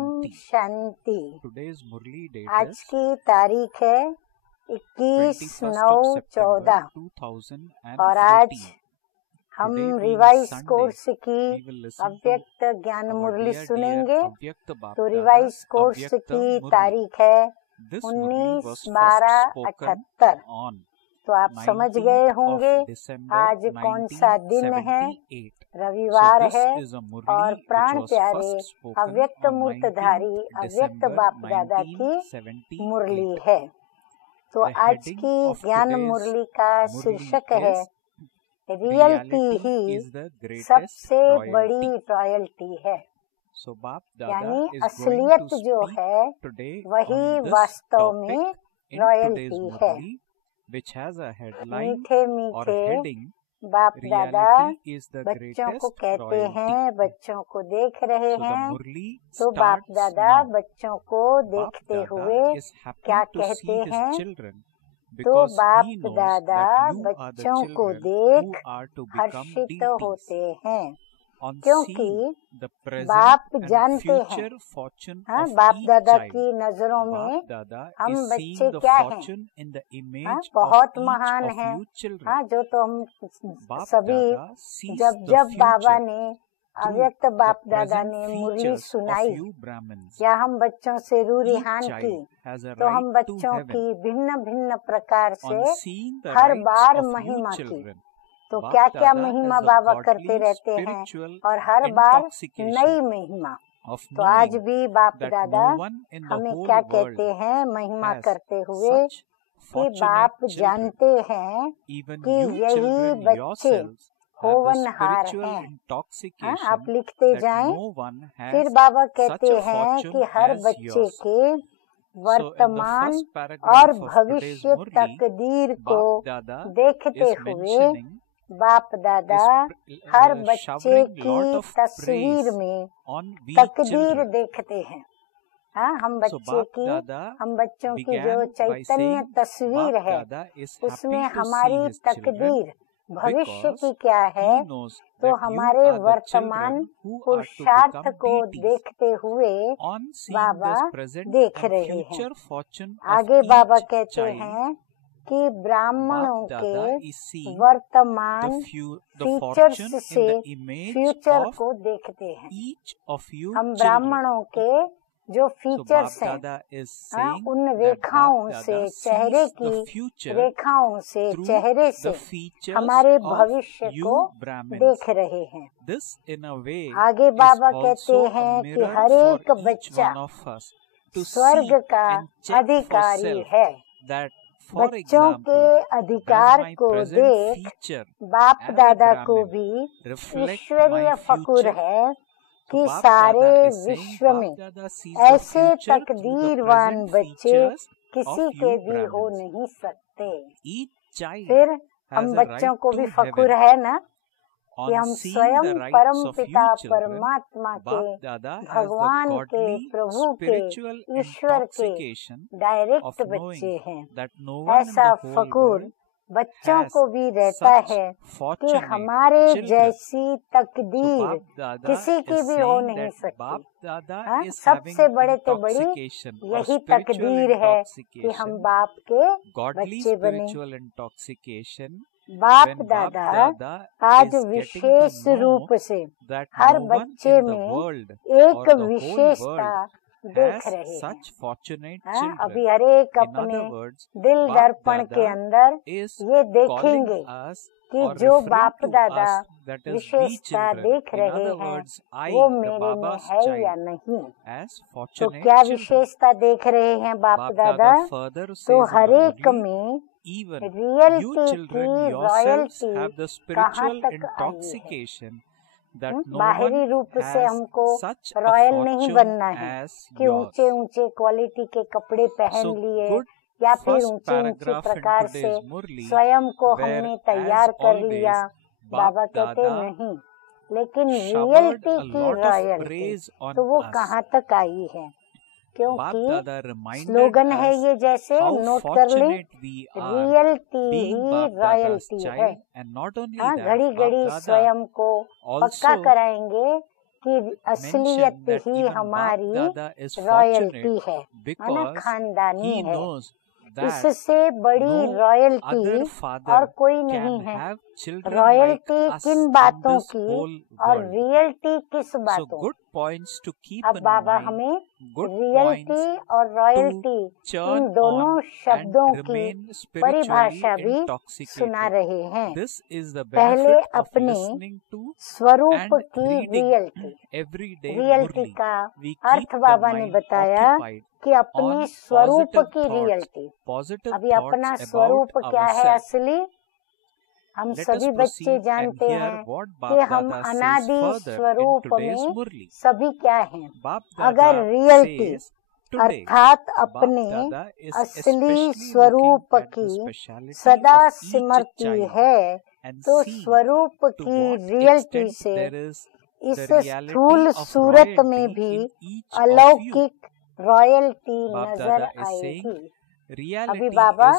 शांति। Today's Murli date आज is की तारीख है 21/9/14 और आज हम रिवाइज कोर्स की अव्यक्त ज्ञान मुरली सुनेंगे। तो रिवाइज कोर्स की तारीख है 19/12/78। तो आप समझ गए होंगे आज कौन सा दिन है। रविवार है और प्राण प्यारे अव्यक्त मूर्तधारी अव्यक्त बाप दादा की मुरली है। तो आज की ज्ञान मुरली का शीर्षक है रियलिटी ही सबसे बड़ी रॉयल्टी है। यानी असलियत जो है वही वास्तव में रॉयल्टी है। मीठे मीठे बाप दादा बच्चों को कहते हैं, बच्चों को देख रहे हैं। तो बाप दादा बच्चों को देखते हुए क्या कहते हैं? तो बाप दादा बच्चों को देख हर्षित होते हैं, क्योंकि बाप जानते हैं। हाँ, बाप दादा की नजरों में हम बच्चे क्या हैं? हाँ, बहुत महान हैं। हाँ, जो तो हम सभी जब बाबा ने अव्यक्त बाप दादा ने मुरली सुनाई या हम बच्चों से रूरिहान की, तो हम बच्चों की भिन्न भिन्न प्रकार से हर बार महिमा की। तो क्या क्या महिमा बाबा करते रहते हैं और हर बार नई महिमा। तो आज भी बाप दादा हमें क्या कहते हैं महिमा करते हुए कि बाप जानते हैं कि यही बच्चे होवनहार हैं। हाँ, आप लिखते जाएं। फिर बाबा कहते हैं कि हर बच्चे के वर्तमान और भविष्य तकदीर को देखते हुए बाप दादा हर बच्चे की तस्वीर में तकदीर देखते हैं। हाँ, हम बच्चों की जो चैतन्य तस्वीर है उसमें हमारी तकदीर भविष्य की क्या है। तो हमारे वर्तमान पुरुषार्थ को देखते हुए बाबा देख रहे हैं। आगे बाबा कहते हैं कि ब्राह्मणों के वर्तमान फीचर्स से फ्यूचर को देखते हैं। हम ब्राह्मणों के जो फीचर्स हैं, उन रेखाओं से, चेहरे की रेखाओं से, चेहरे से हमारे भविष्य को देख रहे हैं। आगे बाबा कहते हैं कि हर एक बच्चा स्वर्ग का अधिकारी है। बच्चों के अधिकार को देख बाप दादा को भी ईश्वरीय फकुर है कि सारे विश्व में ऐसे तकदीरवान बच्चे किसी के भी हो नहीं सकते। फिर हम बच्चों को भी फकुर है ना कि हम स्वयं परम पिता परमात्मा के, भगवान के, प्रभु के, ईश्वर के डायरेक्ट बच्चे हैं। ऐसा फकुर बच्चों को भी रहता है कि हमारे जैसी तकदीर किसी की भी हो नहीं सकती। हाँ, सबसे बड़े तो बड़ी यही तकदीर है कि हम बाप के बच्चे बने। बाप दादा आज विशेष रूप से हर बच्चे में एक विशेषता देख रहे हैं। अभी हर एक अपने दिल दर्पण के अंदर ये देखेंगे कि जो बाप दादा विशेषता देख रहे हैं वो मेरे में है या नहीं। तो क्या विशेषता देख रहे हैं बाप दादा? तो हर एक में रियलिटी की रॉयल्टी कहाँ तक आई है। बाहरी रूप से हमको रॉयल नहीं बनना है कि ऊंचे ऊंचे क्वालिटी के कपड़े पहन लिए या फिर ऊंचे ऊंचे प्रकार से स्वयं को हमने तैयार कर लिया। बाबा कहते नहीं, लेकिन रियलिटी की रॉयल्टी तो वो कहाँ तक आई है। क्योंकि स्लोगन है ये, जैसे नोट कर लें, रियलिटी ही रॉयल्टी है। हाँ, घड़ी घड़ी स्वयं को पक्का कराएंगे कि असलियत ही हमारी रॉयल्टी है ना, खानदानी है। इससे बड़ी रॉयल्टी और कोई नहीं है। रॉयल्टी किन बातों की और रियल्टी किस बातों। अब बाबा हमें रियल्टी और रॉयल्टी इन दोनों शब्दों की परिभाषा भी सुना रहे हैं। पहले अपने स्वरूप की रियल्टी का अर्थ बाबा ने बताया कि अपने स्वरूप की रियल्टी। अभी अपना स्वरूप क्या है असली, हम सभी बच्चे जानते हैं कि हम अनादि स्वरूप में सभी क्या हैं। अगर रियल्टी अर्थात अपने असली स्वरूप की सदा स्मृति है, तो स्वरूप की रियल्टी से इस स्थूल सूरत में भी अलौकिक रॉयल्टी नजर आएगी। अभी बाबा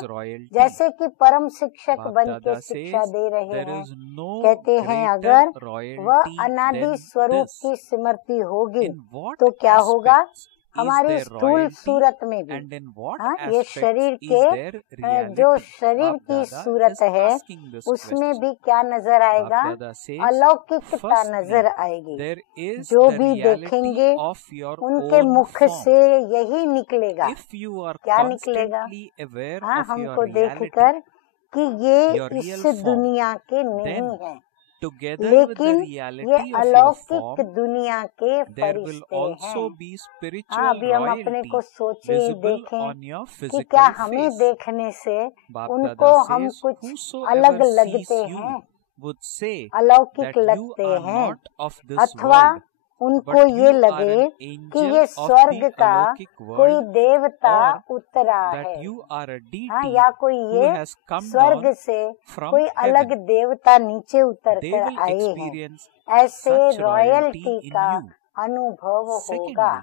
जैसे कि परम शिक्षक बन के शिक्षा दे रहे हैं, कहते हैं अगर वह अनादि स्वरूप की स्मृति होगी तो क्या होगा हमारी स्थूल सूरत में भी। हाँ, ये शरीर के जो शरीर की सूरत है उसमें भी क्या नजर आएगा, अलौकिकता नजर आएगी। जो भी देखेंगे उनके मुख से यही निकलेगा। क्या निकलेगा? हाँ, हमको देखकर कि ये इस दुनिया के नहीं है, लेकिन ये अलौकिक दुनिया के फरिश्ते हैं। हाँ, अभी हम अपने को सोचे देखें कि क्या हमें देखने से उनको हम कुछ अलग लगते हैं, अलौकिक लगते हैं, अथवा उनको ये लगे कि ये स्वर्ग का कोई देवता उतरा है। हाँ, या कोई ये स्वर्ग से कोई अलग देवता नीचे उतर कर आए हैं, ऐसे रॉयल्टी का अनुभव होगा।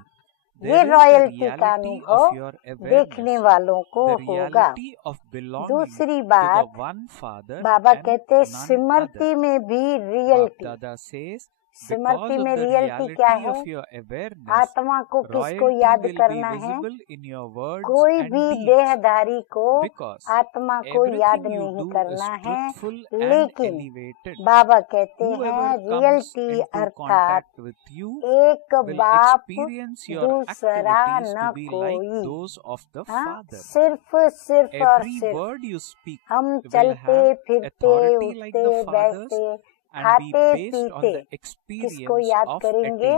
ये रॉयल्टी का अनुभव देखने वालों को होगा। दूसरी बात बाबा कहते स्मृति में भी रियल्टी। स्मृति में रियल्टी क्या है? आत्मा को किसको याद करना है? कोई भी देहधारी को आत्मा को याद नहीं करना है, लेकिन बाबा कहते हैं रियल्टी अर्थात एक बाप दूसरा न कोई। हाँ, सिर्फ और सिर्फ हम चलते फिरते उठते बैठते खाते पीते किसको याद करेंगे?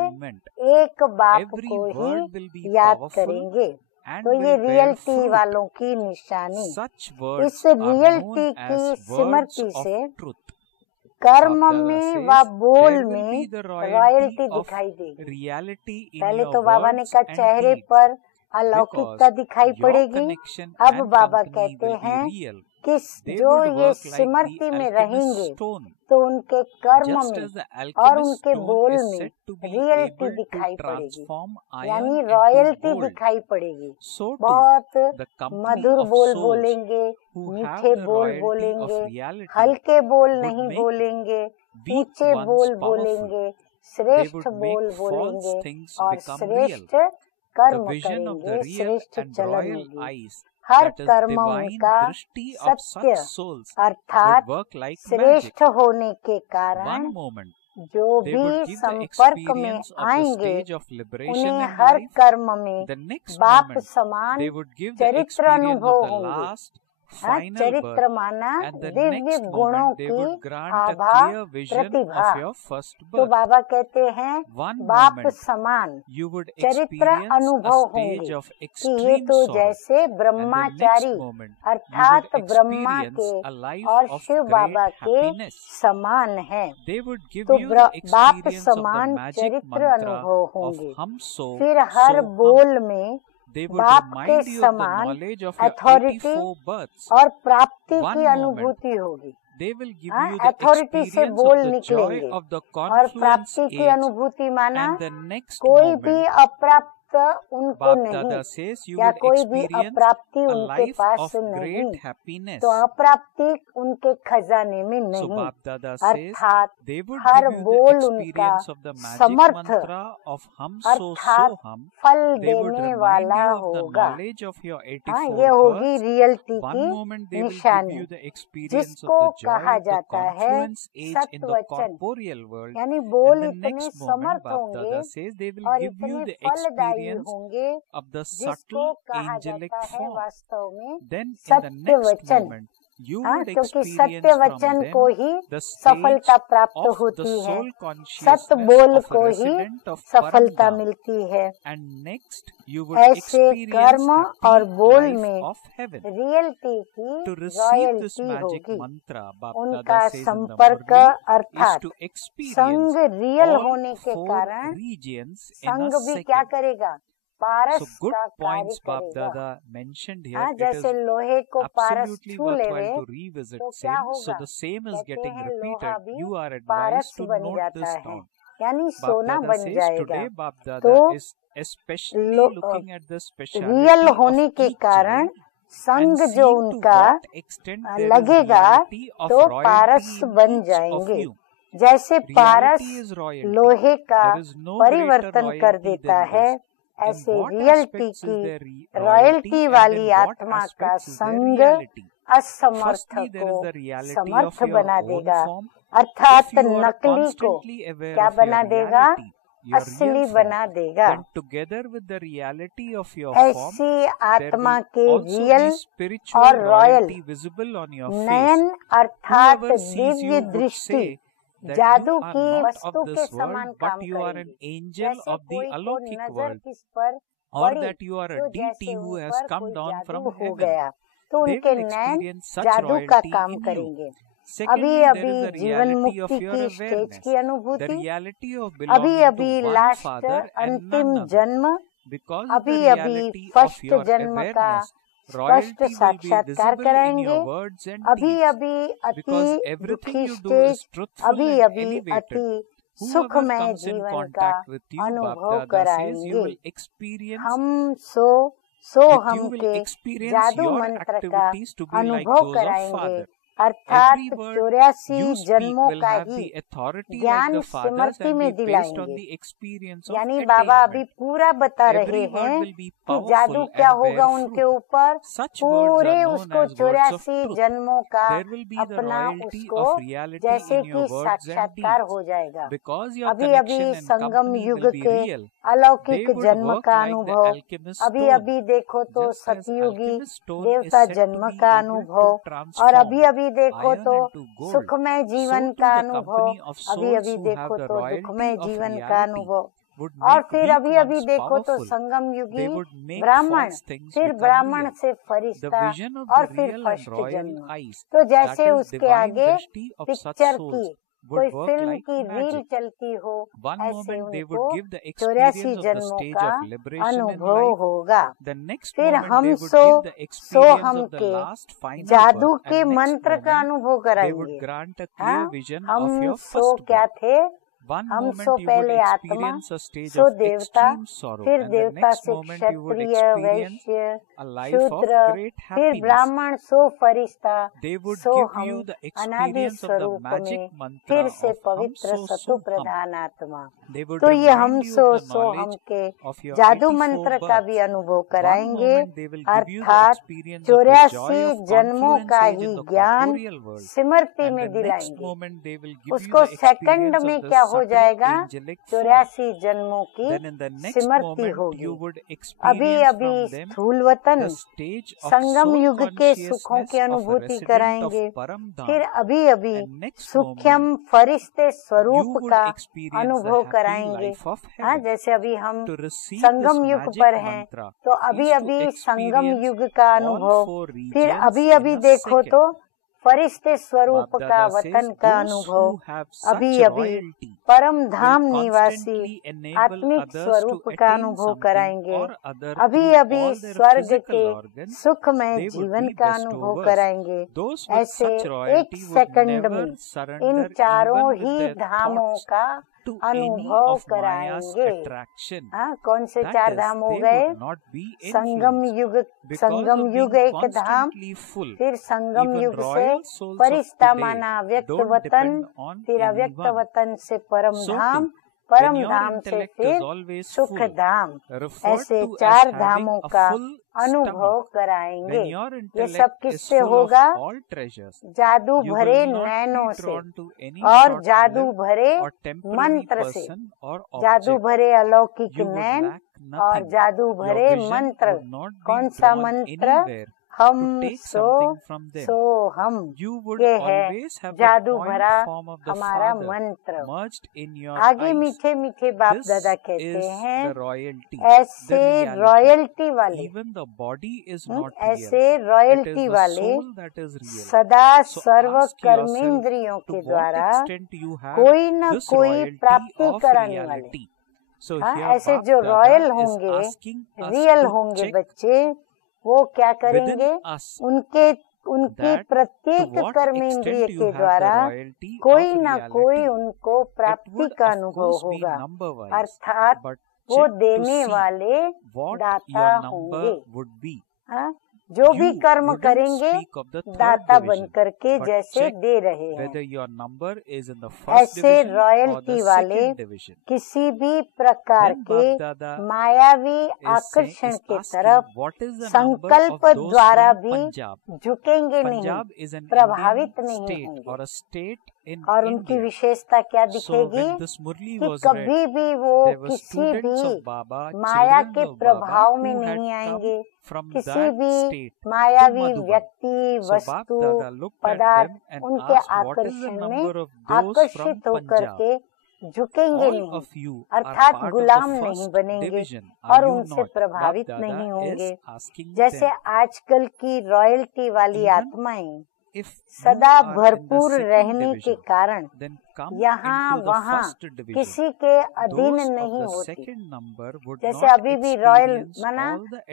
एक बाप को ही याद करेंगे। तो ये रियल्टी वालों की निशानी। इस रियल्टी की स्मृति से कर्म में व बोल में रॉयल्टी दिखाई देगी। पहले तो बाबा ने कहा चेहरे पर अलौकिकता दिखाई पड़ेगी। अब बाबा कहते हैं कि जो ये स्मृति में रहेंगे तो उनके कर्म में और उनके बोल में रियल्टी दिखाई पड़ेगी, यानी रॉयल्टी दिखाई पड़ेगी। बहुत मधुर बोल बोलेंगे, मीठे बोल बोलेंगे, हल्के बोल नहीं बोलेंगे, ऊंचे बोल बोलेंगे, श्रेष्ठ बोल बोलेंगे और श्रेष्ठ कर्म करेंगे, श्रेष्ठ चलन होगी। हर कर्म उनका सत्य अर्थात श्रेष्ठ होने के कारण जो भी संपर्क में आएंगे उन्हें हर कर्म में बाप समान चरित्र अनुभव होंगे। चरित्र माना दिव्य गुणों की आभा प्रतिभा। तो बाबा कहते हैं बाप समान चरित्र अनुभव होंगे कि ये तो जैसे ब्रह्मचारी अर्थात ब्रह्मा के और शिव बाबा के समान है। तो बाप समान चरित्र अनुभव होंगे। फिर हर बोल में बाप के समान अथॉरिटी और प्राप्ति की अनुभूति होगी। अथॉरिटी से बोल निकलेंगे और प्राप्ति की अनुभूति माना कोई भी अप्राप्त उनको नहीं या कोई भी अप्राप्ति उनके पास नहीं, तो अप्राप्ति उनके खजाने में नहीं। अर्थात हर बोल उनका समर्थ अर्थात फल देने वाला होगा। हाँ, ये होगी रियलिटी की निशानी, जिसको कहा जाता है सत्वचन। यानी बोल इतने समर्थ होंगे और इतने फलदायी होंगे जिसको कहा जाता है वास्तव में सत्य वचन। हाँ, क्योंकि सत्य वचन को ही सफलता प्राप्त होती है, सत्य बोल को ही सफलता मिलती है। ऐसे कर्म और बोल में रियलिटी की रॉयल्टी होगी। उनका संपर्क अर्थात संग रियल होने के कारण संग भी क्या करेगा, पारस का कार्य करेगा। हाँ, जैसे लोहे को पारस छू लेवे तो क्या होगा, कहते हैं लोहा भी पारस बन जाता है, यानी सोना बन जाएगा। तो रियल होने के कारण संग जो उनका लगेगा तो पारस बन जाएंगे। जैसे पारस लोहे का परिवर्तन कर देता है, ऐसे रियलिटी की रॉयल्टी वाली आत्मा का संग असमर्थ को समर्थ बना देगा, अर्थात नकली को क्या बना देगा, असली बना देगा। ऐसी आत्मा के रियल और रॉयल नयन अर्थात दिव्य दृष्टि जादू की वस्तु के समान काम करेगी। जैसे कोई को नजर किस पर पड़ी तो जैसे ऊपर कोई जादू हो गया, तो उनके नैन जादू का काम करेंगे। अभी अभी जीवन मुक्ति की स्टेज की अनुभूति, अभी अभी लास्ट अंतिम जन्म, अभी अभी फर्स्ट जन्म का स्पष्ट साक्षात्कार कराएंगे, अभी अभी अति दुखी स्टेज, अभी अभी अति सुखमय जीवन का अनुभव कराएंगे। हम सो हम के जादू मंत्र का अनुभव कराएंगे, अर्थात 84 जन्मों का ही ज्ञान स्मृति में दिलाएंगे। यानी बाबा अभी पूरा बता रहे हैं कि जादू क्या होगा उनके ऊपर, पूरे उसको 84 जन्मों का अपना उसको जैसे कि साक्षात्कार हो जाएगा। अभी अभी संगम युग के अलौकिक जन्म का अनुभव, अभी अभी देखो तो सतयुगी देवता जन्म का अनुभव, और अभी अभी देखो तो सुखमय जीवन का अनुभव, अभी अभी देखो तो दुखमय जीवन का अनुभव, और फिर अभी अभी देखो तो संगम युगी ब्राह्मण, फिर ब्राह्मण से फरिश्ता, और फिर फर्स्ट जन्म। तो जैसे उसके आगे पिक्चर की कोई फिल्म की रील चलती हो, ऐसे उनको 84 जन्मों का अनुभव होगा। फिर हम सो हम के जादू के मंत्र का अनुभव कराएंगे। हाँ, हम सो क्या थे, हम सो पहले आत्मा, सो देवता, फिर देवता से क्षत्रिय, वैश्य, शूद्र, फिर ब्राह्मण, सो फरिश्ता, सो हम अनादि स्वरूप में, फिर से पवित्र सतु प्रधान आत्मा। तो ये हम सो हम के जादू मंत्र का भी अनुभव कराएंगे, अर्थात 84 जन्मों का ही ज्ञान स्मृति में दिलाएंगे। उसको सेकंड में क्या हो जाएगा, 84 जन्मों की स्मृति होगी। अभी अभी स्थूल वतन संगम युग के सुखों की अनुभूति कराएंगे, फिर अभी अभी सूक्ष्म फरिश्ते स्वरूप का अनुभव कराएंगे। हाँ, जैसे अभी हम संगम युग पर हैं, तो अभी अभी संगम युग का अनुभव, फिर अभी अभी देखो तो फरिश्ते स्वरूप का वतन का अनुभव, अभी अभी परम धाम निवासी आत्मिक स्वरूप का अनुभव कराएंगे। अभी अभी स्वर्ग के सुखमय जीवन का अनुभव कराएंगे। ऐसे एक सेकंड में इन चारों ही धामों का अनुभव कराएंगे। कौन से चार धाम हो गए? संगम युग एक धाम, फिर संगम युग से परिस्तामाना व्यक्त वतन, फिर अव्यक्त वतन से परम धाम, परम धाम से फिर सुख धाम। ऐसे चार धामों का अनुभव कराएंगे। ये सब किससे होगा? जादू भरे नैनों से और जादू भरे मंत्र से। जादू भरे अलौकिक नैन और जादू भरे मंत्र। कौन सा मंत्र? हम सो हम, ये है जादू भरा हमारा मंत्र। आगे मीठे मीठे बाप दादा कहते हैं ऐसे रॉयल्टी वाले, ऐसे रॉयल्टी वाले सदा सर्व कर्मेंद्रियों के द्वारा कोई न कोई प्राप्ति कराने वाले। ऐसे जो रॉयल होंगे, रियल होंगे बच्चे, वो क्या करेंगे? उनकी प्रत्येक कर्मेंद्रिय के द्वारा कोई न कोई उनको प्राप्ति का अनुभव होगा, अर्थात वो देने वाले दाता होंगे। जो भी कर्म करेंगे दाता बन करके जैसे दे रहे हैं। ऐसे रॉयल्टी वाले किसी भी प्रकार के मायावी आकर्षण के तरफ संकल्प द्वारा भी झुकेंगे नहीं, प्रभावित नहीं होंगे। और उनकी विशेषता क्या दिखेगी कि कभी भी वो किसी भी माया के प्रभाव में नहीं आएंगे। किसी भी मायावी व्यक्ति, वस्तु, पदार्थ उनके आकर्षण में आकर्षित होकर के झुकेंगे नहीं, अर्थात गुलाम नहीं बनेंगे और उनसे प्रभावित नहीं होंगे। जैसे आजकल की रॉयल्टी वाली आत्माएं सदा भरपूर रहने के कारण यहाँ वहाँ किसी के अधीन नहीं होती। जैसे अभी भी रॉयल माना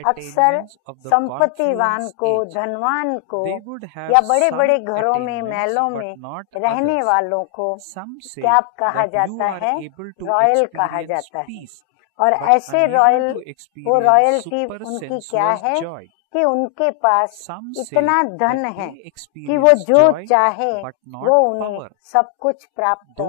अक्सर संपत्तिवान को, धनवान को या बड़े बड़े घरों में, महलों में रहने वालों को क्या कहा जाता है? रॉयल कहा जाता है। और ऐसे रॉयल, वो रॉयल्टी उनकी क्या है कि उनके पास इतना धन है कि वो जो चाहे वो उन्हें सब कुछ प्राप्त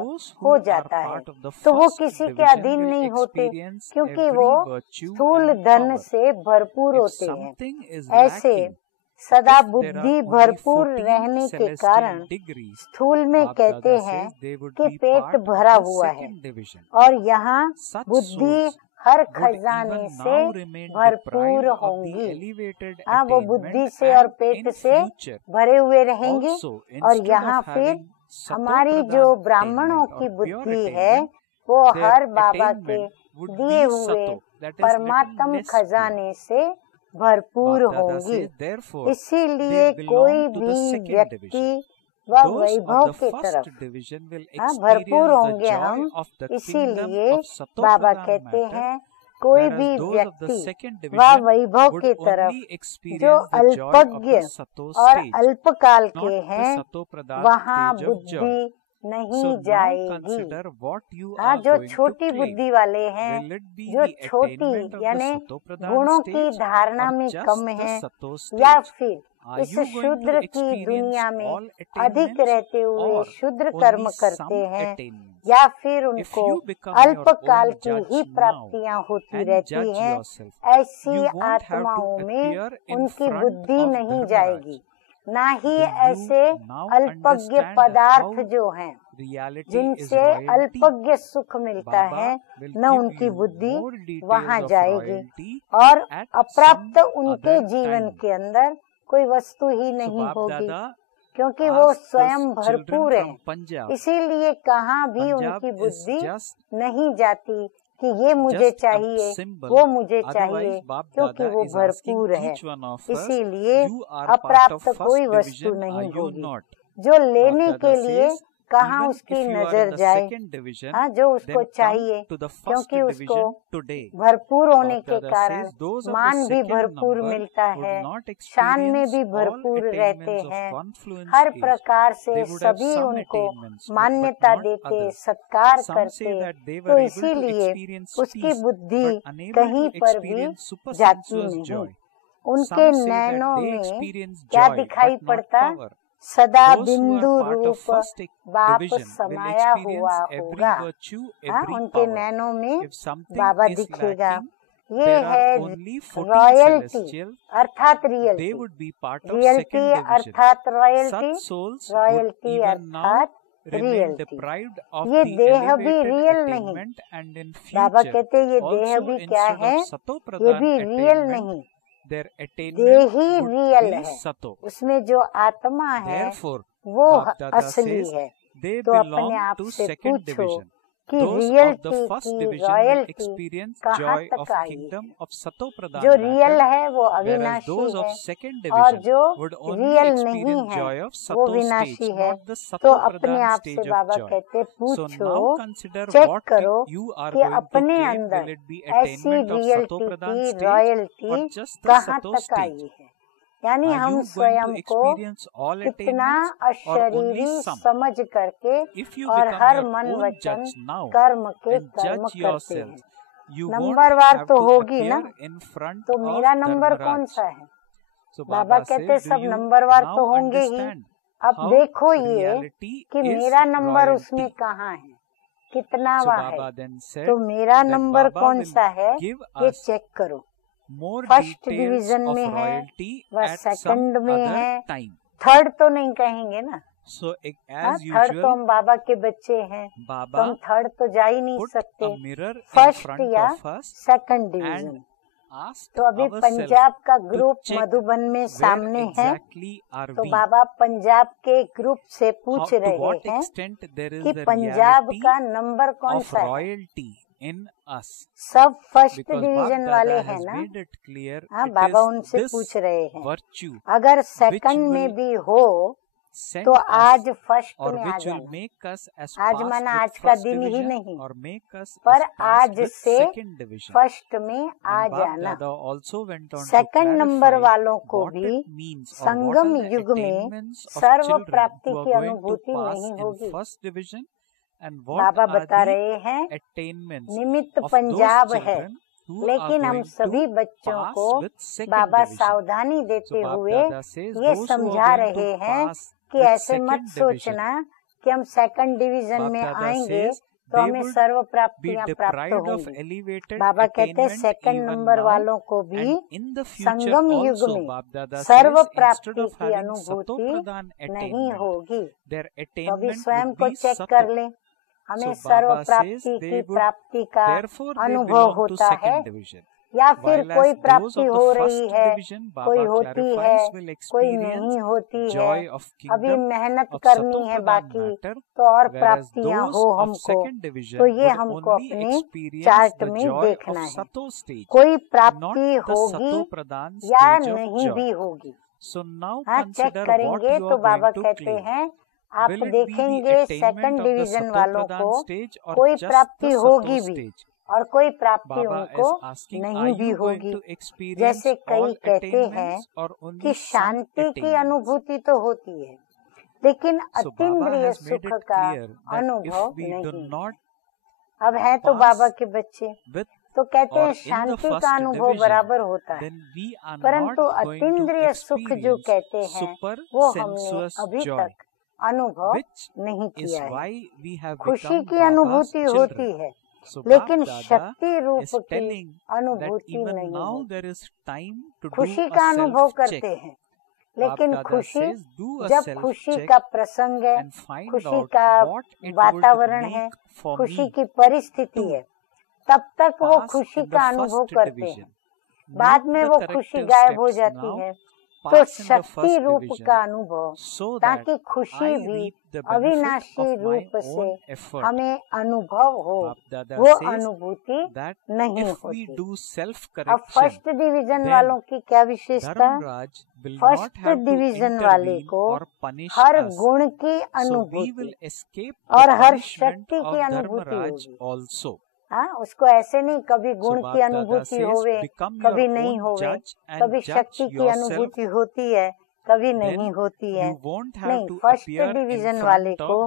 हो जाता है। तो वो किसी के अधीन नहीं होते क्योंकि वो स्थूल धन से भरपूर होते हैं। ऐसे सदा बुद्धि भरपूर रहने के कारण स्थूल में कहते हैं कि पेट भरा हुआ है और यहाँ बुद्धि हर खजाने से भरपूर होंगी। वो बुद्धि से और पेट से भरे हुए रहेंगे। और यहाँ फिर हमारी जो ब्राह्मणों की बुद्धि है वो हर बाबा के दिए हुए परमात्म खजाने से भरपूर होंगी। इसीलिए कोई भी व्यक्ति व वैभव के तरफ भरपूर होंगे हम। इसीलिए बाबा कहते हैं कोई भी व्यक्ति व वैभव के तरफ जो अल्पज्ञ और अल्पकाल के हैं वहाँ बुद्धि नहीं जाएगी। जो छोटी बुद्धि वाले हैं, जो छोटी यानी गुणों की धारणा में कम है या फिर इस शूद्र की दुनिया में अधिक रहते हुए शूद्र कर्म करते हैं या फिर उनको अल्पकाल की ही प्राप्तियां होती रहती हैं, ऐसी आत्माओं में उनकी बुद्धि नहीं जाएगी। ना ही ऐसे अल्पज्ञ पदार्थ जो हैं जिनसे अल्पज्ञ सुख मिलता है, न उनकी बुद्धि वहाँ जाएगी और अप्राप्त उनके जीवन के अंदर कोई वस्तु ही नहीं होगी क्योंकि वो स्वयं भरपूर है। इसीलिए कहाँ भी उनकी बुद्धि नहीं जाती कि ये मुझे चाहिए, वो मुझे चाहिए, क्योंकि वो भरपूर है। इसीलिए अप्राप्त कोई वस्तु नहीं होगी। जो लेने के लिए कहाँ उसकी नजर जाए, हाँ जो उसको चाहिए, क्योंकि उसको भरपूर होने के कारण मान भी भरपूर मिलता है, शान में भी भरपूर रहते हैं, हर प्रकार से सभी उनको मान्यता देते, सत्कार करते, तो इसीलिए उसकी बुद्धि कहीं पर भी जाती नहीं। उनके नैनों में क्या दिखाई पड़ता, सदा बिंदु रूप बाप समाया हुआ होगा। हाँ, उनके नैनों में बाबा दिखेगा। ये है रॉयल्टी अर्थात रियलिटी, रियलिटी अर्थात रॉयल्टी, रॉयल्टी अर्थात रियलिटी। ये देह भी रियल नहीं, बाबा कहते ये देह भी क्या है, ये भी रियल नहीं, देह ही रियल है, उसमें जो आत्मा है वो असली है। तो अपने आप से पूछो कि रियलिटी की रॉयल्टी कहाँ तक आई है। जो रियल है वो अविनाशी है और जो रियल नहीं है वो विनाशी है। तो अपने आप से बाबा कहते पूछो, चेक करो कि अपने अंदर ऐसी रियलिटी की रॉयल्टी कहाँ तक आई है। यानी हम स्वयं को कितना अशरीरी समझ करके और हर मन वचन कर्म के कर्म करते हैं। नंबरवार तो होगी ना, तो मेरा नंबर कौन सा है? बाबा कहते सब नंबरवार तो होंगे ही। अब देखो ये कि मेरा नंबर उसमें कहाँ है, कितनावा है। तो मेरा नंबर कौन सा है ये चेक करो। फर्स्ट डिवीजन में है, वह सेकंड में है, थर्ड तो नहीं कहेंगे ना। थर्ड तो हम बाबा के बच्चे हैं, तो हम थर्ड तो जा ही नहीं सकते, फर्स्ट या सेकंड डिवीजन। तो अभी पंजाब का ग्रुप मधुबन में सामने है, तो बाबा पंजाब के ग्रुप से पूछ रहे हैं कि पंजाब का नंबर कौन सा है। सब फर्स्ट डिवीजन वाले हैं ना। हाँ, बाबा उनसे पूछ रहे हैं अगर सेकंड में भी हो तो आज फर्स्ट में आ जाना। आज माना आज का दिन ही नहीं, पर आज से फर्स्ट में आ जाना। सेकंड नंबर वालों को भी संगम युग में सर्व प्राप्ति की अनुभूति नहीं होगी। बाबा बता रहे हैं निमित्त पंजाब है, लेकिन हम सभी बच्चों को बाबा सावधानी देते हुए ये समझा रहे हैं कि ऐसे मत सोचना कि हम सेकंड डिवीजन में आएंगे तो हमें सर्व प्राप्तियां प्राप्त होंगी। बाबा कहते हैं सेकंड नंबर वालों को भी संगम युग में सर्व प्राप्ति की अनुभूति नहीं होगी। तो अभी स्वयं को चेक कर ले, हमें सर्व प्राप्ति की प्राप्ति का अनुभव होता है या फिर कोई प्राप्ति हो रही है, कोई होती है, कोई नहीं होती है। अभी मेहनत करनी है बाकी, तो और प्राप्तियां हो हमको, तो ये हमको अपने चार्ट में देखना है। कोई प्राप्ति होगी या नहीं भी होगी, हाँ चेक करेंगे। तो बाबा कहते हैं आप देखेंगे सेकंड डिवीजन वालों को कोई प्राप्ति होगी भी और कोई प्राप्ति उनको नहीं भी होगी। जैसे कई कहते हैं कि शांति की अनुभूति तो होती है, लेकिन अतीन्द्रिय सुख का अनुभव नहीं। अब है तो बाबा के बच्चे, तो कहते हैं शांति का अनुभव बराबर होता है, परंतु अतीन्द्रिय सुख जो कहते हैं वो हमने अभी तक अनुभव नहीं किया है। खुशी की अनुभूति होती है, लेकिन शक्ति रूप की अनुभूति नहीं। खुशी का अनुभव करते हैं, लेकिन खुशी जब खुशी का प्रसंग है, खुशी का वातावरण है, खुशी की परिस्थिति है, तब तक वो खुशी का अनुभव करते हैं। बाद में वो खुशी गायब हो जाती है। तो शक्ति रूप का अनुभव, ताकि खुशी भी अविनाशी रूप से हमें अनुभव हो, वो अनुभूति नहीं होती। अब फर्स्ट डिवीजन वालों की क्या विशेषता, फर्स्ट डिवीजन वाले को हर गुण की अनुभूति और हर शक्ति की अनुभूति होगी। हाँ, उसको ऐसे नहीं कभी गुण की अनुभूति होवे, कभी नहीं होवे, कभी शक्ति की अनुभूति होती है, कभी नहीं होती है। नहीं, फर्स्ट डिवीजन वाले को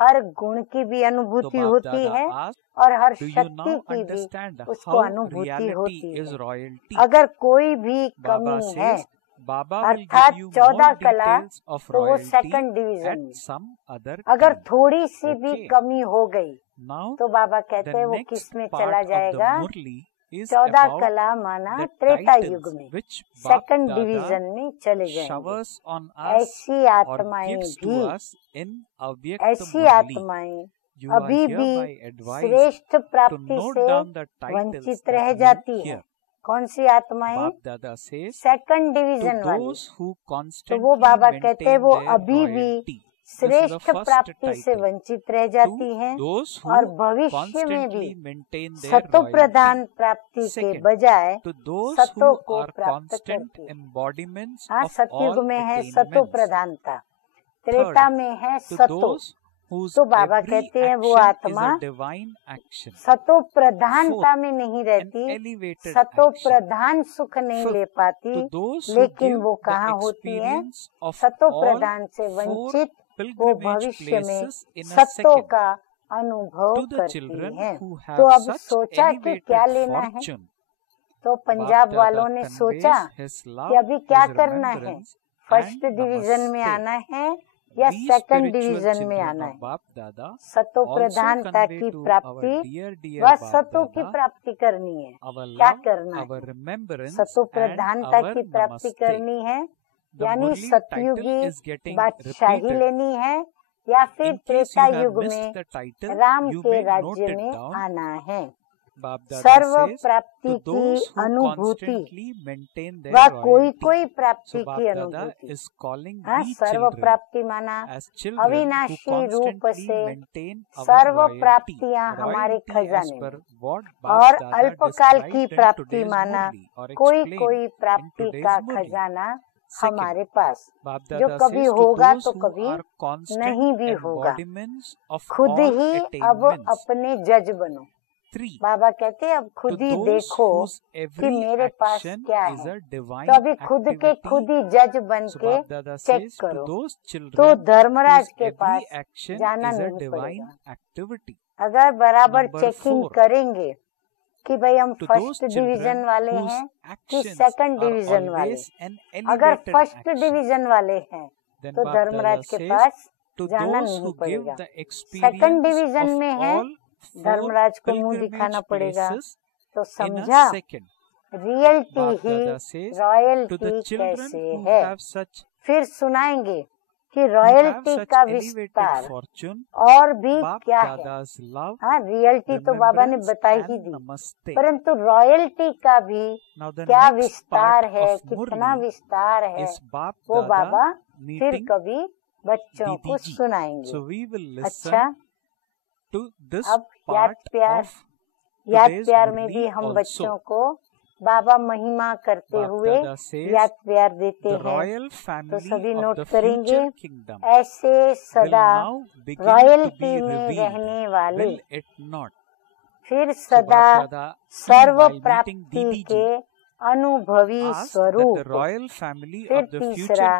हर गुण की भी अनुभूति होती है और हर शक्ति की भी उसको अनुभूति होती है। अगर कोई भी कमी है अर्थात 14 कला, तो वो सेकंड डिवीजन में। अगर थोड़ी सी भी कमी हो गई तो बाबा कहते हैं वो किस में चला जाएगा? 14 कला माना त्रेता युग में सेकंड डिवीजन में चले जाएंगे। ऐसी आत्माएं भी, ऐसी आत्माएं अभी भी श्रेष्ठ प्राप्ति से वंचित रह जाती है। कौन सी आत्माएं? सेकंड डिवीजन वाली। तो वो बाबा कहते हैं वो अभी भी श्रेष्ठ प्राप्ति से वंचित रह जाती हैं और भविष्य में भी सतो प्रधान प्राप्ति के बजाय सतो को प्राप्त करती है। हाँ, सतयुग में है सतो प्रधानता, त्रेता में है सतो। तो बाबा कहते हैं वो आत्मा सतो प्रधानता में नहीं रहती, सतो प्रधान सुख नहीं ले पाती, लेकिन वो कहाँ होती है? सतो प्रधान से वंचित वो भविष्य में सत्यों का अनुभव करती है। तो अब सोचा कि क्या लेना है, तो पंजाब वालों ने सोचा कि अभी क्या करना है, फर्स्ट डिवीजन में आना है या सेकंड डिवीजन में आना है। सतो प्रधानता की प्राप्ति व सतो की प्राप्ति करनी है। क्या करना है? सतो प्रधानता की प्राप्ति करनी है, यानी सतयुगी बादशाही लेनी है, या फिर त्रेता युग में राम के राज्य में आना है। सर्व प्राप्ति की अनुभूति व कोई प्राप्ति की अनुभूति। हाँ, सर्व प्राप्ति माना अविनाशी रूप से सर्व प्राप्तियाँ हमारे खजाने में, और अल्पकाल की प्राप्ति माना कोई प्राप्ति का खजाना हमारे पास, जो कभी होगा तो कभी नहीं भी होगा। खुद ही अब अपने जज बनो। बाबा कहते हैं अब खुद ही देखो कि मेरे पास क्या है, तो अभी खुद के खुद ही जज बन के चेक करो। तो धर्मराज के पास जाना नहीं पड़ेगा। अगर बराबर चेकिंग करेंगे कि भाई हम फर्स्ट डिवीजन वाले हैं कि सेकंड डिवीजन वाले, अगर फर्स्ट डिवीजन वाले हैं तो धर्मराज के पास जाना नहीं पड़ेगा। सेकंड डिवीजन में है, धर्मराज को मुंह दिखाना पड़ेगा। तो समझा रियलिटी ही रॉयल्टी कैसे है। फिर सुनाएंगे कि रॉयल्टी का विस्तार और भी क्या है। हाँ, रियलिटी तो बाबा ने बता ही दी, परंतु रॉयल्टी का भी क्या विस्तार है, कितना विस्तार है, वो बाबा फिर कभी बच्चों को सुनाएंगे। अच्छा, अब याद प्यार में भी हम बच्चों को बाबा महिमा करते हुए याद प्यार देते हैं। तो सभी नोट करेंगे, ऐसे सदा रॉयल्टी में रहने वाले, फिर सदा सर्व प्राप्ति के अनुभवी स्वरूप, फिर तीसरा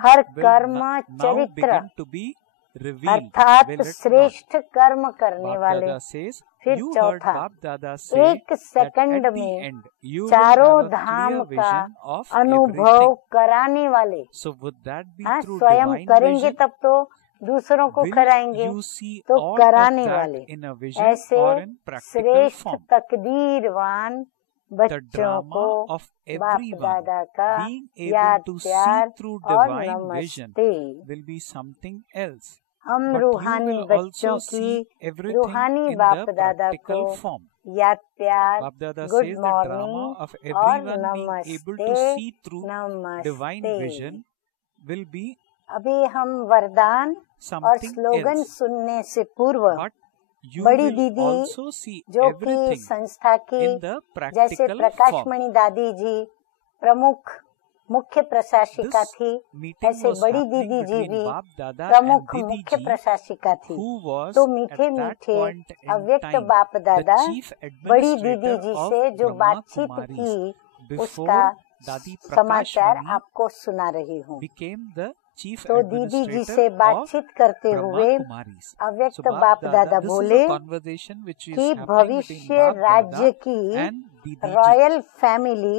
हर कर्म चरित्र अर्थात श्रेष्ठ कर्म करने वाले, फिर चौथा एक सेकंड में चारों धाम का अनुभव कराने वाले। हाँ, स्वयं करेंगे तब तो दूसरों को कराएंगे, तो कराने वाले। ऐसे श्रेष्ठ तकदीरवान बच्चों को बाप दादा का याद प्यार और नमस्ते। हम रूहानी बच्चों की रूहानी बाप दादा को याद प्यार, गुड मॉर्निंग और नमस्ते नमस्ते। अभी हम वरदान और स्लोगन सुनने से पूर्व बड़ी दीदी जो कि संस्था की जैसे प्रकाशमणि दादी जी प्रमुख मुख्य प्रशासिका थी, ऐसे बड़ी दीदी जी भी प्रमुख मुख्य प्रशासिका थी। तो मीठे मीठे अव्यक्त बाप दादा बड़ी दीदी जी से जो बातचीत की उसका समाचार आपको सुना रही हूँ। तो दीदी जी से बातचीत करते हुए अव्यक्त बाप दादा बोले कि भविष्य राज्य की रॉयल फैमिली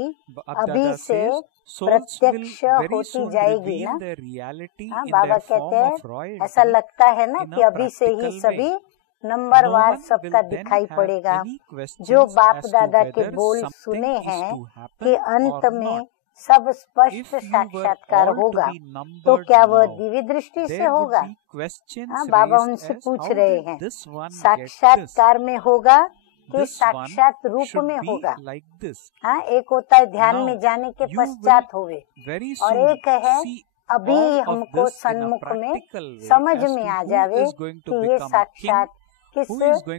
अभी से प्रत्यक्ष होती जाएगी ना। हाँ, बाबा कहते हैं ऐसा लगता है ना कि अभी से ही सभी नंबरवार सबका दिखाई पड़ेगा। जो बाप दादा के बोल सुने हैं कि अंत में सब स्पष्ट साक्षात्कार होगा, तो क्या वह दिव्य दृष्टि से होगा? हाँ, बाबा उनसे पूछ रहे हैं साक्षात्कार में होगा कि साक्षात रूप में होगा। हाँ, एक होता है ध्यान में जाने के पश्चात होवे, और एक है अभी हमको सन्मुख में समझ में आ जावे कि ये साक्षात किस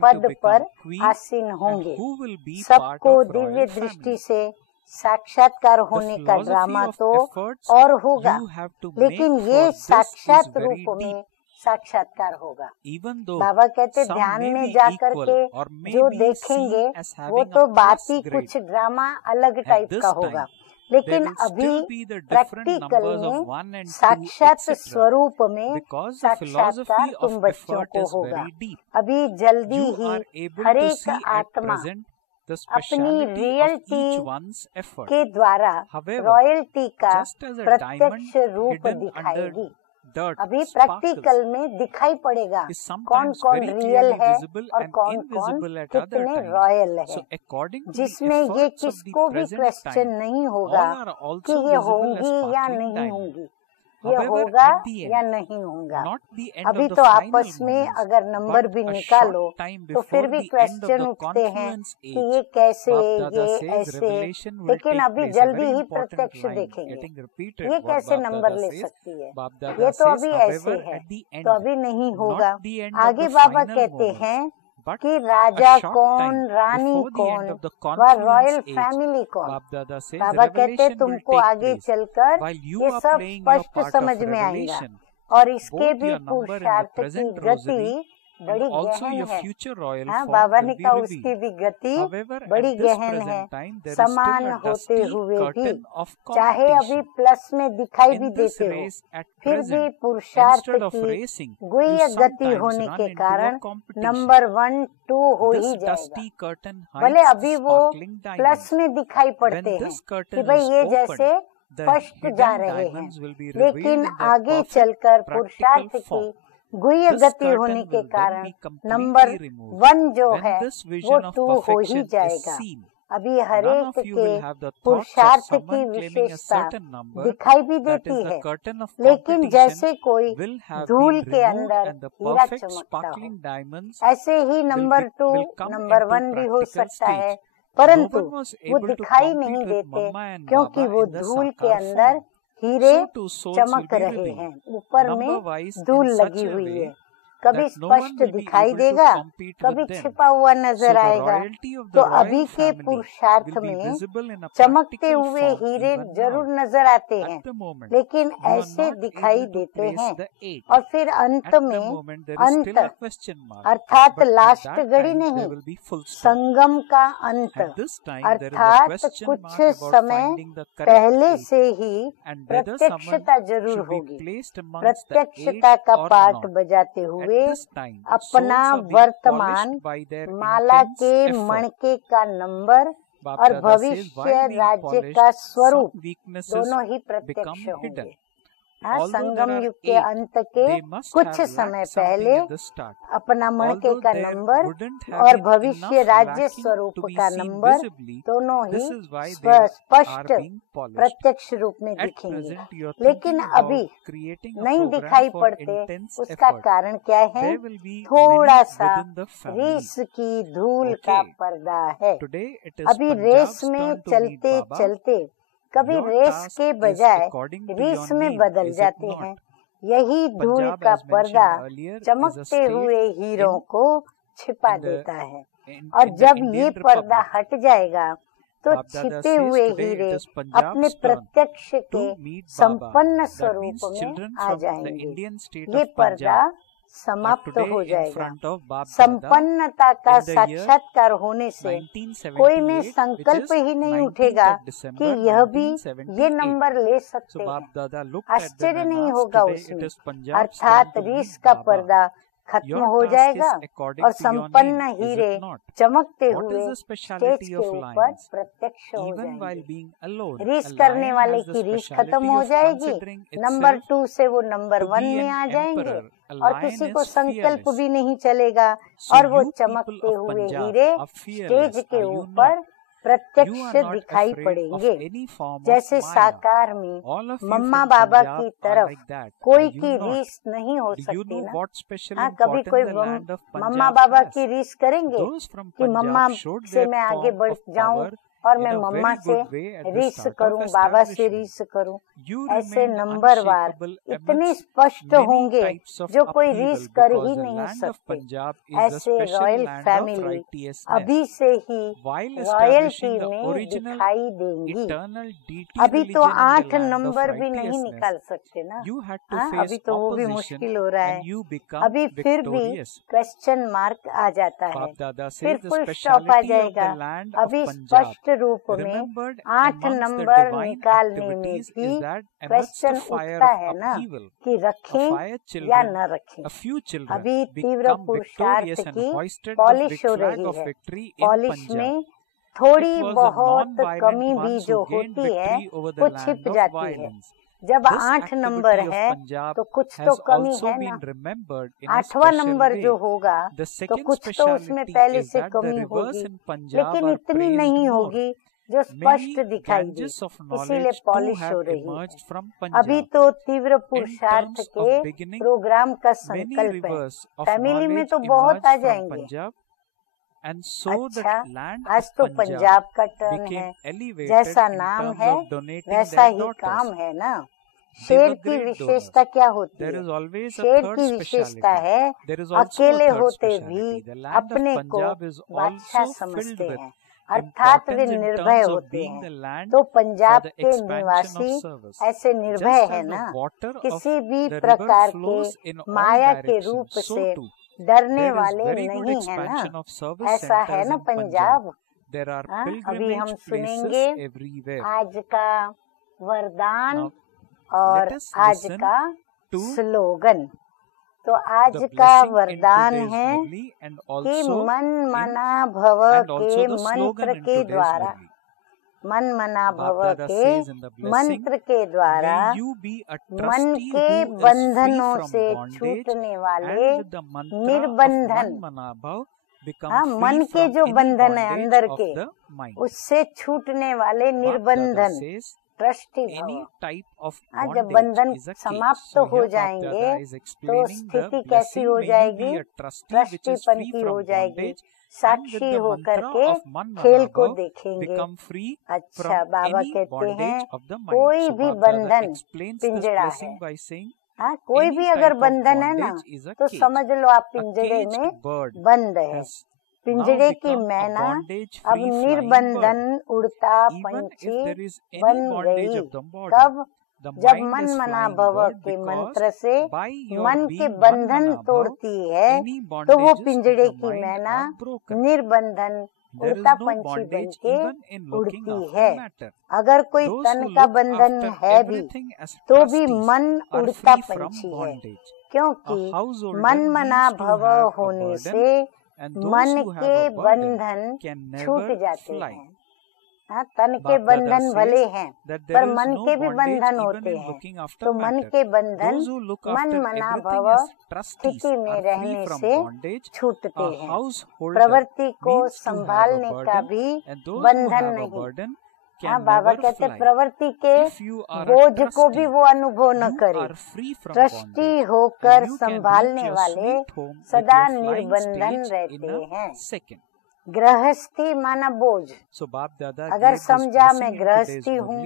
पद पर आसीन होंगे। सबको दिव्य दृष्टि से साक्षात्कार होने का ड्रामा तो और होगा, लेकिन ये साक्षात रूप में साक्षात्कार होगा। बाबा कहते ध्यान में जाकर के जो देखेंगे वो तो बात ही कुछ ड्रामा अलग टाइप का होगा, लेकिन अभी प्रैक्टिकल में साक्षात स्वरूप में साक्षात्कार तुम बच्चों को होगा। अभी जल्दी ही हर एक आत्मा अपनी रियलिटी के द्वारा रॉयल्टी का प्रत्यक्ष रूप दिखाएगी। अभी प्रैक्टिकल में दिखाई पड़ेगा कौन कौन रियल है और कौन कौन कितने रॉयल है, जिसमें ये किसको भी क्वेश्चन नहीं होगा कि ये होंगी या नहीं होंगी, ये होगा या नहीं होगा। अभी तो आपस में अगर नंबर भी निकालो तो फिर भी क्वेश्चन उठते हैं कि ये कैसे, ये ऐसे, लेकिन अभी जल्दी ही प्रत्यक्ष देखेंगे ये कैसे नंबर ले सकती है, ये तो अभी ऐसे है, तो अभी नहीं होगा। आगे बाबा कहते हैं कि राजा कौन, रानी कौन, व रॉयल फैमिली कौन। बाबा कहते तुमको आगे चलकर ये सब स्पष्ट समझ में आएगा, और इसके भी पुरुषार्थ की गति बड़ी गहन है। हाँ, बाबा ने कहा उसकी भी गति बड़ी गहन है। समान होते हुए भी, चाहे अभी प्लस में दिखाई भी देते हो, फिर भी पुरुषार्थ की गुह्य गति होने के कारण नंबर 1, 2 हो ही जाएगा। भले अभी वो प्लस में दिखाई पड़ते हैं कि भाई ये जैसे फर्स्ट जा रहे हैं, लेकिन आगे चलकर पुरुषार्थ की गुह्य गति होने के कारण नंबर 1 जो है वो 2 हो ही जाएगा। अभी हरेक के पुरुषार्थ की विशेषता दिखाई भी देती है, लेकिन जैसे कोई धूल के अंदर हीरा चमकता हो, ऐसे ही नंबर 2, नंबर 1 भी हो सकता है, परंतु वो दिखाई नहीं देते क्योंकि वो धूल के अंदर हीरे चमक रहे हैं, ऊपर में धूल लगी हुई है। कभी स्पष्ट दिखाई देगा, कभी छिपा हुआ नजर आएगा। तो अभी के पुरुषार्थ में चमकते हुए हीरे जरूर नजर आते हैं, लेकिन ऐसे दिखाई देते हैं। और फिर अंत में, अंत अर्थात लास्ट घड़ी नहीं, संगम का अंत, अर्थात कुछ समय पहले से ही प्रत्यक्षता जरूर होगी। प्रत्यक्षता का पाठ बजाते हुए अपना वर्तमान माला के मणके का नंबर और भविष्य राज्य का स्वरूप दोनों ही प्रत्यक्ष होंगे। संगम युग के अंत के कुछ समय पहले अपना मणके का नंबर और भविष्य राज्य स्वरूप का नंबर दोनों ही स्पष्ट प्रत्यक्ष रूप में दिखेंगे, लेकिन अभी नहीं दिखाई पड़ते। उसका कारण क्या है? थोड़ा सा रेस की धूल का पर्दा है। अभी रेस में चलते चलते कभी रेस के बजाय रेस में बदल जाते हैं। यही धूल का पर्दा चमकते हुए हीरों को छिपा देता है, और जब ये पर्दा हट जाएगा तो छिपे हुए हीरे अपने प्रत्यक्ष के संपन्न स्वरूप में आ जाएंगे। ये पर्दा समाप्त हो जाएगा। संपन्नता का साक्षात्कार होने से कोई में संकल्प ही नहीं उठेगा कि यह भी ये नंबर ले सकते हैं। आश्चर्य नहीं होगा उसमें, अर्थात रीस का पर्दा खत्म हो जाएगा और संपन्न हीरे चमकते हुए स्टेज के ऊपर प्रत्यक्ष हो जाएंगे। रीस करने वाले की रीस खत्म हो जाएगी, नंबर 2 से वो नंबर 1 में आ जाएंगे और किसी को संकल्प भी नहीं चलेगा और वो चमकते हुए हीरे स्टेज के ऊपर प्रत्यक्ष दिखाई पड़ेंगे। जैसे साकार में मम्मा बाबा की तरफ कोई की रीस नहीं हो सकती ना। हाँ, कभी कोई मम्मा बाबा की रीस करेंगे कि मम्मा से मैं आगे बढ़ जाऊं और मैं मम्मा से रीस करूं, बाबा से रीस करूं। ऐसे नंबरवार इतने स्पष्ट होंगे जो कोई रीस कर ही नहीं सकते। ऐसे रॉयल फैमिली अभी से ही रॉयल्टी में दिखाई देंगी। अभी तो 8 नंबर भी नहीं निकाल सकते ना। हाँ, अभी तो वो भी मुश्किल हो रहा है। अभी फिर भी क्वेश्चन मार्क आ जाता है, फिर फुल स्टॉप आ जाएगा। अभी स्पष्ट रूप में 8 नंबर निकालने में भी क्वेश्चन उठता है ना कि रखें या न रखें। अभी तीव्र पुरुषार्थ की पॉलिश हो रही है। पॉलिश में थोड़ी बहुत कमी भी जो होती है वो छिप जाती है। जब 8 नंबर है तो कुछ तो कमी है ना। 8वां नंबर जो होगा तो कुछ तो उसमें पहले से कमी होगी, लेकिन इतनी नहीं होगी जो स्पष्ट दिखाई दे, इसीलिए पॉलिश हो रही है। अभी तो तीव्र पुरुषार्थ के प्रोग्राम का संकल्प है। फैमिली में तो बहुत आ जाएंगे। अच्छा, आज तो पंजाब का टर्न है। जैसा नाम है वैसा ही काम है ना। शेर की विशेषता क्या होती है? शेर की विशेषता है अकेले होते भी अपने को बादशाह समझते हैं, अर्थात वे निर्भय होते हैं। तो पंजाब के निवासी ऐसे निर्भय है ना, किसी भी प्रकार के माया के रूप से डरने वाले नहीं है ना। ऐसा है ना पंजाब। अभी हम सुनेंगे आज का वरदान और आज का स्लोगन। तो आज का वरदान है कि मन मना भव के मंत्र के द्वारा, मन मना भव के मंत्र के द्वारा मन के बंधनों से छूटने वाले निर्बंधन, मन के जो बंधन है अंदर के, उससे छूटने वाले निर्बंधन ट्रस्टी भव। जब बंधन समाप्त हो जाएंगे तो स्थिति कैसी हो जाएगी? ट्रस्टीपन की हो जाएगी। साक्षी होकर के खेल को देखेंगे। अच्छा, बाबा कहते हैं कोई भी बंधन पिंजड़ा है। कोई भी अगर बंधन है ना तो समझ लो आप पिंजड़े में बंद है। पिंजड़े की मैना अब निर्बंधन उड़ता पंछी बन गई। कब? जब मन मना भव के मंत्र से मन के बंधन तोड़ती है तो वो पिंजड़े की मैना निर्बंधन उड़ता पंछी बन के उड़ती है। अगर कोई तन का बंधन है भी तो भी मन उड़ता पंछी है, क्योंकि मन मना भव होने से मन के बंधन छूट जाते हैं। तन के बंधन भले हैं पर मन के भी बंधन होते हैं। तो मन के बंधन मन मना भव स्थिति में रहने से छूटते हैं। प्रवृत्ति को संभालने का भी बंधन नहीं। बाबा कहते प्रवृत्ति के बोझ को भी वो अनुभव न करे। ट्रस्टी होकर संभालने वाले सदा निर्बंधन रहते हैं। गृहस्थी माना बोझ। अगर समझा मैं गृहस्थी हूँ,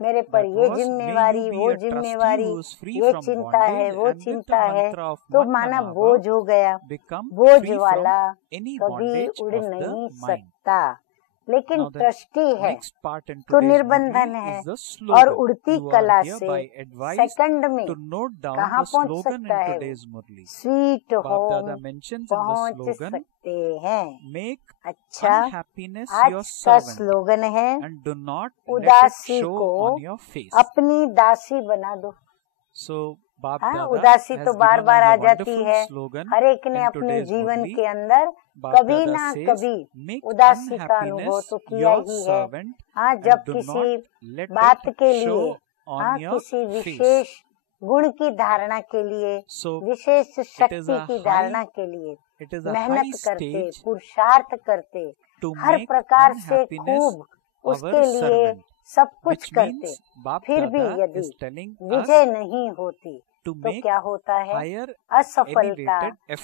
मेरे पर ये जिम्मेवारी वो जिम्मेवारी, ये चिंता है वो चिंता है, तो माना बोझ हो गया। बोझ वाला कभी उड़ नहीं सकता। लेकिन दृष्टि है तो निर्बंधन है। और उड़ती कला से सेकंड में कहाँ पहुँच सकता है? स्वीट होम पहुँच सकते हैं। अच्छा, आज का स्लोगन है, उदासी को अपनी दासी बना दो। उदासी तो बार बार आ जाती है, हर एक ने अपने जीवन के अंदर कभी ना कभी उदासी का अनुभव तो किया ही है। हाँ, जब किसी बात के लिए, हाँ, किसी विशेष गुण की धारणा के लिए, विशेष शक्ति की धारणा के लिए मेहनत करते, पुरुषार्थ करते, हर प्रकार से खूब उसके लिए सब कुछ करते, फिर भी यदि विजय नहीं होती तो क्या होता है? असफलता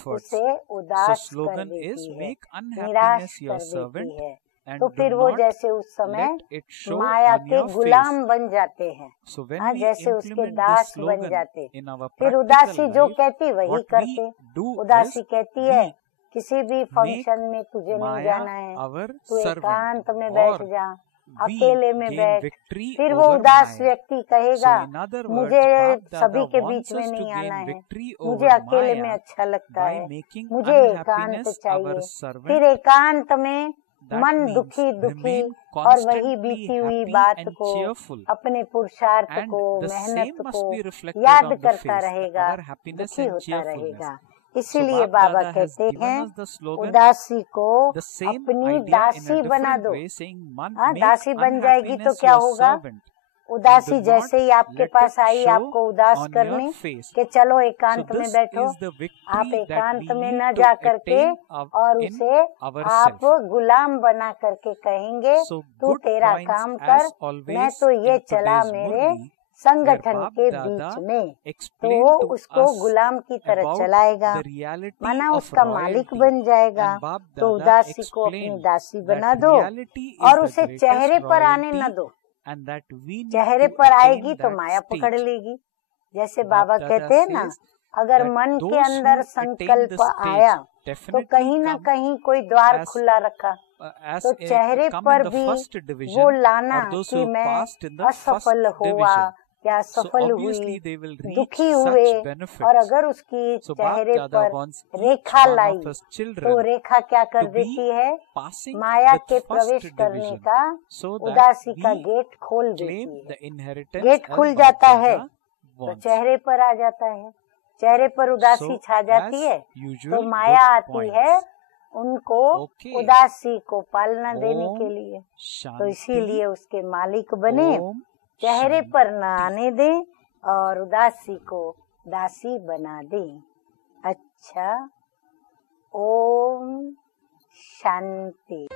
उसे उदास कर देती है, निराश कर देती है। तो फिर वो जैसे उस समय माया के गुलाम बन जाते हैं, हाँ, जैसे उसके दास बन जाते। फिर उदासी जो कहती वही करते। उदासी कहती है किसी भी फंक्शन में तुझे नहीं जाना है, तू एकांत में बैठ जा, अकेले में बैठ। फिर वो उदास व्यक्ति कहेगा मुझे सभी के बीच में नहीं आना है, मुझे अकेले में अच्छा लगता है, मुझे एकांत चाहिए। फिर एकांत में मन दुखी दुखी और वही बीती हुई बात को, अपने पुरुषार्थ को, मेहनत को याद करता रहेगा, दुखी होता रहेगा। इसीलिए बाबा कहते हैं उदासी को अपनी दासी बना दो। हाँ, दासी बन जाएगी तो क्या होगा? उदासी जैसे ही आपके पास आई आपको उदास करने कि चलो एकांत में बैठो, आप एकांत में न जा करके और उसे आप गुलाम बना करके कहेंगे तू तेरा काम कर, मैं तो ये चला मेरे संगठन के बीच में, तो उसको गुलाम की तरह चलाएगा, माना उसका मालिक बन जाएगा। तो उदासी को अपनी दासी बना दो और उसे चेहरे पर आने न दो। चेहरे पर आएगी तो माया पकड़ लेगी। जैसे बाबा कहते हैं ना, अगर मन के अंदर संकल्प आया तो कहीं ना कहीं कोई द्वार खुला रखा, तो चेहरे पर भी वो लाना कि मैं असफल हुआ या सफल हुई, दुखी हुए, और अगर उसकी चेहरे पर रेखा लाई तो रेखा क्या कर देती है? माया के प्रवेश करने का, उदासी का गेट खोल देती है। गेट खुल जाता है तो चेहरे पर आ जाता है, चेहरे पर उदासी छा जाती है तो माया आती है उनको उदासी को पालना देने के लिए। तो इसीलिए उसके मालिक बने, चेहरे पर न आने दे और उदासी को दासी बना दे। अच्छा, ओम शांति।